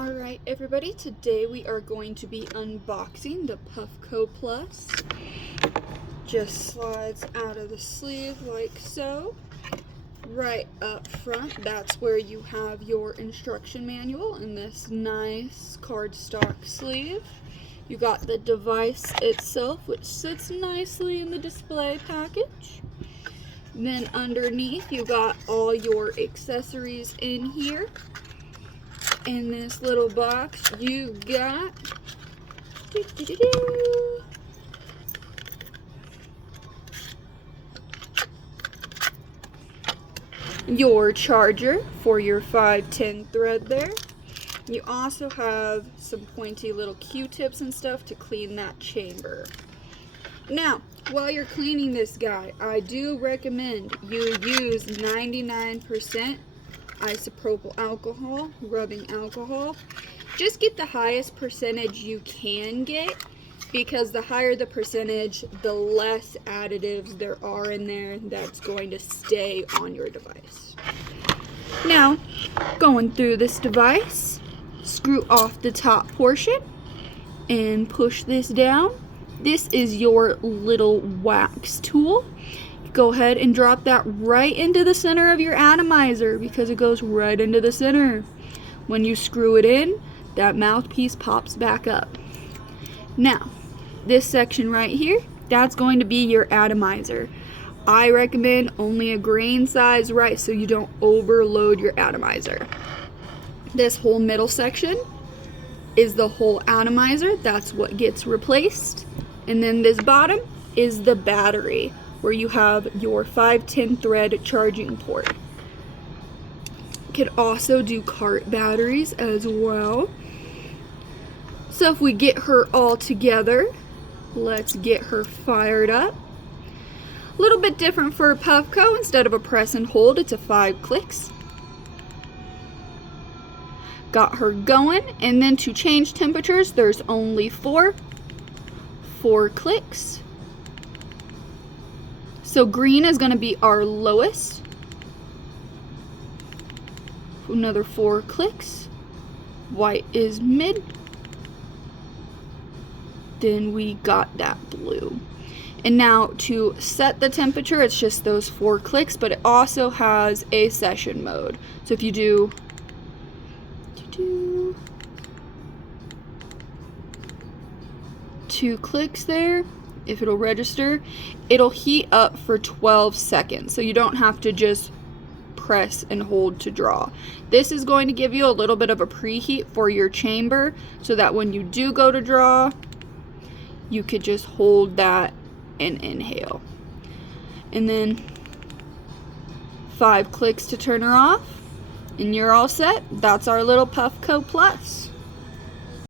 Alright everybody, today we are going to be unboxing the Puffxo Plus. Just slides out of the sleeve like so. Right up front, that's where you have your instruction manual in this nice cardstock sleeve. You got the device itself, which sits nicely in the display package. Then underneath you got all your accessories in here. In this little box you got your charger for your 510 thread there. You also have some pointy little Q-tips and stuff to clean that chamber. Now, while you're cleaning this guy, I do recommend you use 99% isopropyl alcohol, rubbing alcohol. Just get the highest percentage you can get, because the higher the percentage, the less additives there are in there that's going to stay on your device. Now, going through this device, screw off the top portion and push this down. This is your little wax tool. Go ahead and drop that right into the center of your atomizer, because it goes right into the center. When you screw it in, that mouthpiece pops back up. Now, this section right here, that's going to be your atomizer. I recommend only a grain size right so you don't overload your atomizer. This whole middle section is the whole atomizer. That's what gets replaced. And then this bottom is the battery, where you have your 510 thread charging port. You could also do cart batteries as well. So if we get her all together, let's get her fired up. A little bit different for Puffxo. Instead of a press and hold, it's a 5 clicks. Got her going, and then to change temperatures, there's only 4 clicks. So green is going to be our lowest. Another 4 clicks. White is mid. Then we got that blue. And now to set the temperature, it's just those 4 clicks, but it also has a session mode. So if you do 2 clicks there, if it'll register, it'll heat up for 12 seconds. So you don't have to just press and hold to draw. This is going to give you a little bit of a preheat for your chamber, so that when you do go to draw, you could just hold that and inhale. And then 5 clicks to turn her off, and you're all set. That's our little Puffxo Plus.